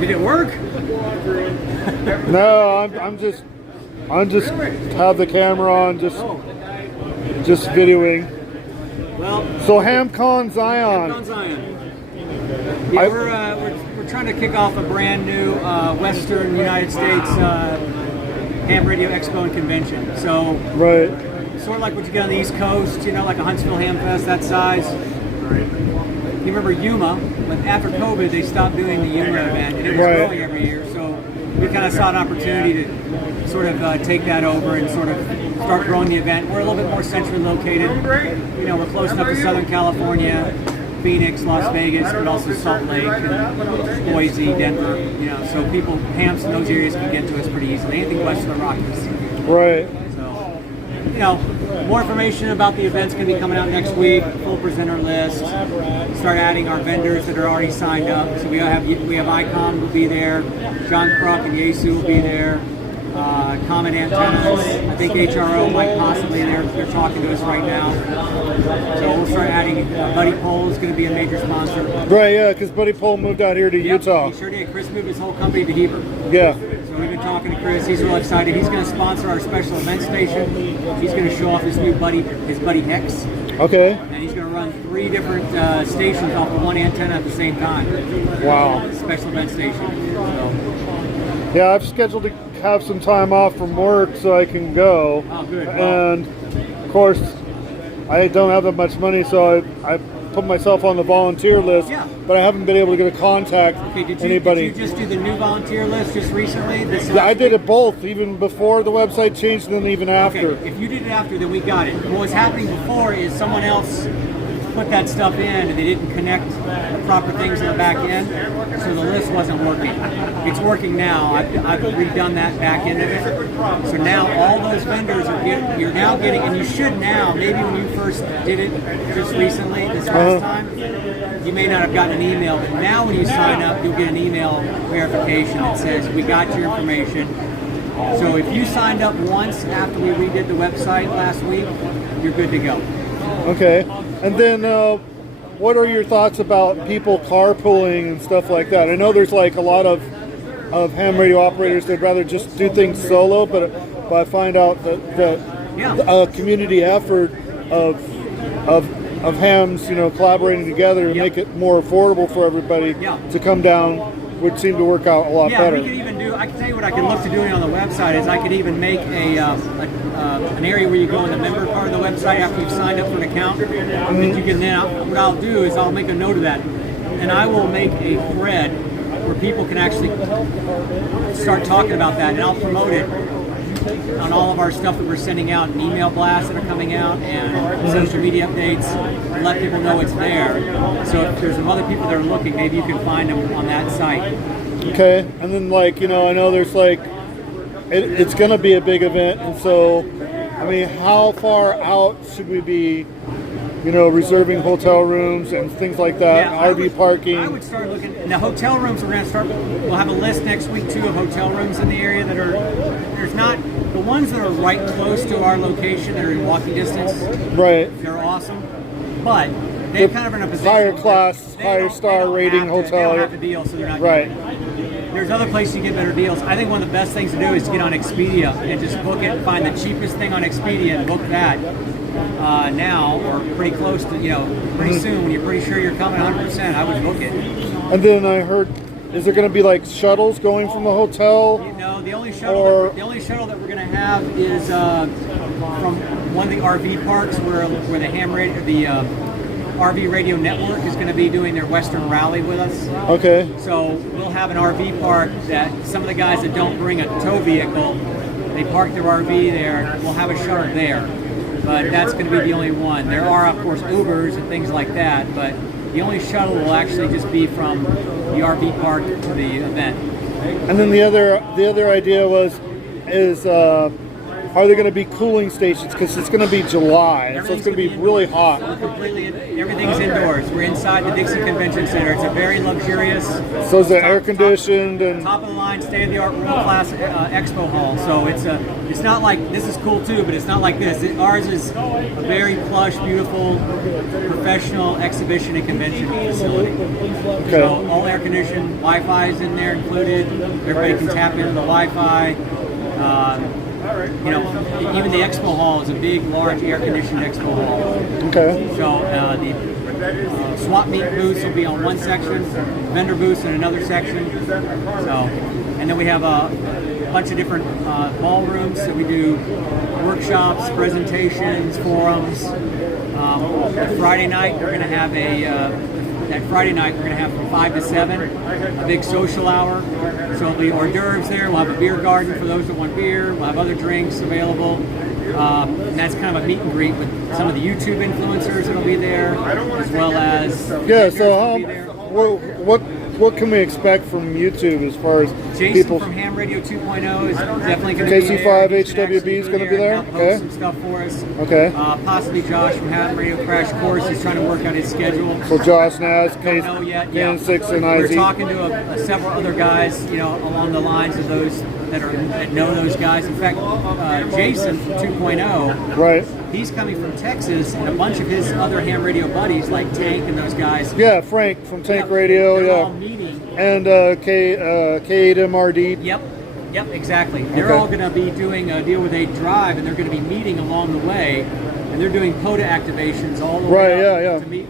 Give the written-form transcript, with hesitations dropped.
Did it work? No, I'm just have the camera on, just videoing. Well, so HamCon Zion. HamCon Zion. Yeah, we're trying to kick off a brand new Western United States ham radio expo and convention. So right, sort of like what you get on the East Coast, you know, like a Huntsville Ham Fest, that size. You remember Yuma, but after COVID they stopped doing the Yuma event, and it was growing every year. So we kind of saw an opportunity to sort of take that over and sort of start growing the event. We're a little bit more centrally located. You know, we're close enough to Southern California, Phoenix, Las Vegas, but also Salt Lake, and Boise, Denver. You know, so people, hams in those areas can get to us pretty easily. Anything west of the Rockies. Right. So, you know, more information about the event's going to be coming out next week. Full presenter list. Start adding our vendors that are already signed up. So we have ICOM will be there. John Kruk and Yesu will be there. Common Antennas. I think HRO might possibly. They're talking to us right now. So we'll start adding. Buddy Pole is going to be a major sponsor. Right, yeah, because Buddy Pole moved out here to Utah. He sure did. Chris moved his whole company to Heber. Yeah. So we've been talking to Chris. He's real excited. He's going to sponsor our special event station. He's going to show off his Buddy Hex. Okay. And he's going to run 3 different stations off of one antenna at the same time. Wow. Special event station. So. Yeah, I've scheduled to have some time off from work so I can go. Oh, good. And of course, I don't have that much money, so I put myself on the volunteer list. Yeah. But I haven't been able to get a contact anybody. Did you just do the new volunteer list just recently? Yeah, I did it both, even before the website changed, and then even after. Okay, if you did it after, then we got it. What was happening before is someone else put that stuff in and they didn't connect the proper things in the back end, so the list wasn't working. It's working now. I've redone that back end of it. So now all those vendors you're now getting, and you should now, maybe when you first did it just recently, this last time, you may not have gotten an email, but now when you sign up, you'll get an email verification that says, we got your information. So if you signed up once after we redid the website last week, you're good to go. Okay. And then what are your thoughts about people carpooling and stuff like that? I know there's like a lot of ham radio operators that'd rather just do things solo, but I find out that a community effort of hams, you know, collaborating together to make it more affordable for everybody to come down would seem to work out a lot better. We could even do. I can tell you what I can look to doing on the website is I could even make an area where you go in the member part of the website after you've signed up for an account. That you can then. What I'll do is I'll make a note of that, and I will make a thread where people can actually start talking about that, and I'll promote it on all of our stuff that we're sending out, and email blasts that are coming out, and social media updates, and let people know it's there. So if there's some other people that are looking, maybe you can find them on that site. Okay, and then like, you know, I know there's like, it's going to be a big event, and so, I mean, how far out should we be, you know, reserving hotel rooms and things like that, RV parking? I would start looking. Now, hotel rooms, we're going to start, we'll have a list next week, too, of hotel rooms in the area that are, there's not, the ones that are right close to our location, that are in walking distance, right? They're awesome, but they're kind of in a position. Higher class, higher star rating hotel. They don't have the deal, so they're not right. There's other places you get better deals. I think one of the best things to do is to get on Expedia and just book it, find the cheapest thing on Expedia and book that now or pretty close to, you know, pretty soon when you're pretty sure you're coming 100%, I would book it. And then I heard, is there going to be like shuttles going from the hotel? You know, the only shuttle that we're going to have is from one of the RV parks where the ham radio, the RV Radio Network is going to be doing their Western Rally with us. Okay. So we'll have an RV park that some of the guys that don't bring a tow vehicle, they park their RV there. We'll have a shuttle there, but that's going to be the only one. There are, of course, Ubers and things like that, but the only shuttle will actually just be from the RV park to the event. And then the other idea is are there going to be cooling stations? Because it's going to be July, so it's going to be really hot. Everything's indoors. We're inside the Dixie Convention Center. It's a very luxurious. So is it air conditioned and top of the line, state of the art, world class expo hall. So it's not like this is cool too, but it's not like this. Ours is a very plush, beautiful, professional exhibition and convention facility. Okay. So all air conditioned, Wi-Fi is in there included. Everybody can tap into the Wi-Fi. Even the expo hall is a big, large, air-conditioned expo hall. Okay. So the Swapmeet booths will be on one section, vendor booths in another section. So, and then we have a bunch of different ballrooms that we do workshops, presentations, forums. Friday night we're going to have from 5 to 7 a big social hour. So there'll be hors d'oeuvres there. We'll have a beer garden for those that want beer. We'll have other drinks available. And that's kind of a meet and greet with some of the YouTube influencers that'll be there, as well as So what can we expect from YouTube as far as Jason people? from Ham Radio 2.0 is definitely going to be there. KC5 HWB is going to be there. And Okay. post some stuff for us. Okay. Possibly Josh from Ham Radio Crash Course is trying to work out his schedule. So Josh Naz, Don't know yet. KN6 and We're IZ. talking to several other guys, along the lines of those that know those guys. In fact, Jason from 2.0, Right. he's coming from Texas, and a bunch of his other ham radio buddies, like Tank and those guys. Yeah, Frank from Tank Radio. They're Yeah. all meeting. And K8MRD. Yep, exactly. They're all going to be doing a deal with a drive, and they're going to be meeting along the way, and they're doing POTA activations all the way up to meet